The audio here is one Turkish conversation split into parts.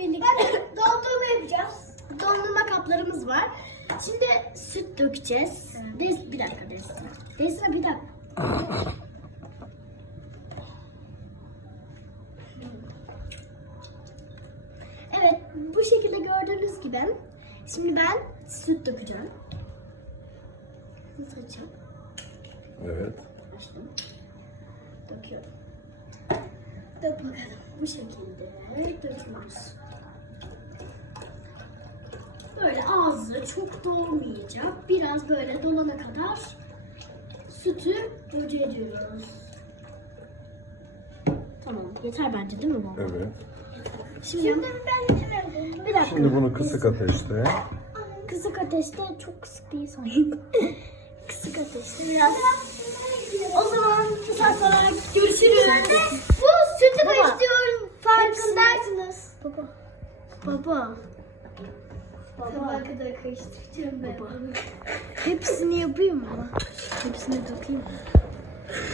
birlikte dondurma yapacağız. Dondurma kaplarımız var. Şimdi süt dökeceğiz. Des, bir dakika Desra. Desra bir dakika. Evet bu şekilde gördüğünüz gibi. Şimdi ben süt dökeceğim. Nasıl açacağım? Evet. Açtım. Döküyorum. Dök bakalım. Bu şekilde döküyoruz. Ağzı çok dolmayacak. Biraz böyle dolana kadar sütü boca ediyoruz. Tamam. Yeter bence değil mi baba? Evet. Şimdi, ben bir dakika. Şimdi bunu kısık ateşte. Kısık ateşte çok kısık değil sanki. kısık ateşte biraz. O zaman kısa sonra görüşürüz. Bu sütü karıştırıyorum farkındaysanız. Baba. Baba. Baba. kadar karıştıracağım ben. Baba. Hepsini yapayım mı? Hepsini dökeyim mi?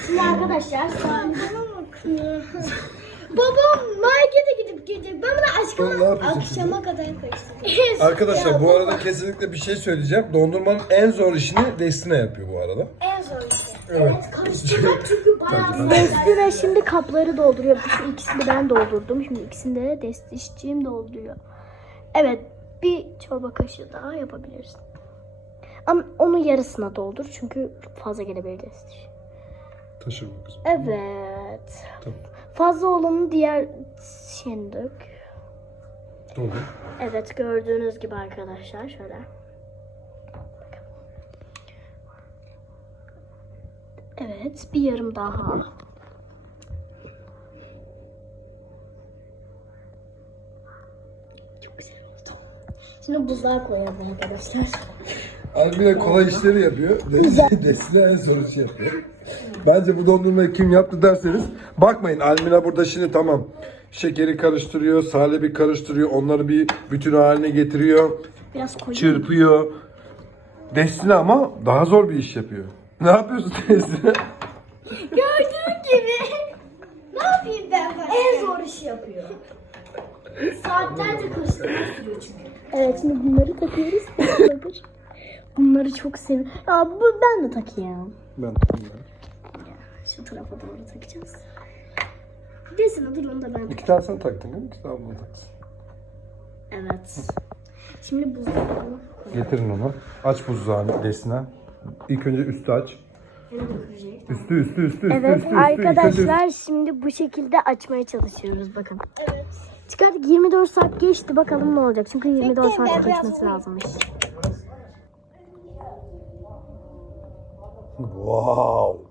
Şimdi arkadaşlar. Babam markete gidip gelecek. Ben bunu Oğlum ne yapıyorsun akşama kadar karıştıracağım. Arkadaşlar bu arada kesinlikle bir şey söyleyeceğim. Dondurmanın en zor işini Destina yapıyor bu arada. En zor işi. Evet. Karıştırmak çünkü bayağı Tabii, zor. tabii. Destina şimdi kapları dolduruyor. Şu ikisini ben doldurdum. Şimdi ikisini de destişçiğim dolduruyor. Evet. Bir çorba kaşığı daha yapabilirsin. Ama onun yarısına doldur. Çünkü fazla gelebilir destiş. Taşır bu kızım. Evet. Tamam. Fazla olanı diğer şeyini dök. Doldur. Evet gördüğünüz gibi arkadaşlar şöyle. Evet bir yarım daha. Şimdi buzluğa koyalım arkadaşlar. Almina kolay işleri yapıyor. Des- Destina en zor işi yapıyor. Bence bu dondurmayı kim yaptı derseniz bakmayın Almina burada şimdi tamam şekeri karıştırıyor, salebi karıştırıyor, onları bir bütün haline getiriyor, Biraz koyayım. çırpıyor. Destina ama daha zor bir iş yapıyor. Ne yapıyorsun Destina? Gördüğün gibi. ne yapayım ben başka? En zor işi yapıyor. Saatlerce karıştırmak sürüyor çünkü. Evet şimdi bunları takıyoruz. Bunları çok seviyorum. Ya bu ben de takayım. Ben Şu tarafa doğru takacağız. Desene dur onu da ben. İki tane sen taktın değil mi? İki tane bunu taksın. Evet. Şimdi buzdolabına Getirin onu. Aç buzdağını Destina. İlk önce üstü aç. Üstü üstü üstü üstü Evet üstü üstü. İlk önce arkadaşlar şimdi bu şekilde açmaya çalışıyoruz bakın. Evet. Çıkardık 24 saat geçti bakalım ne olacak. Çünkü 24 saat geçmesi lazımmış. Wow.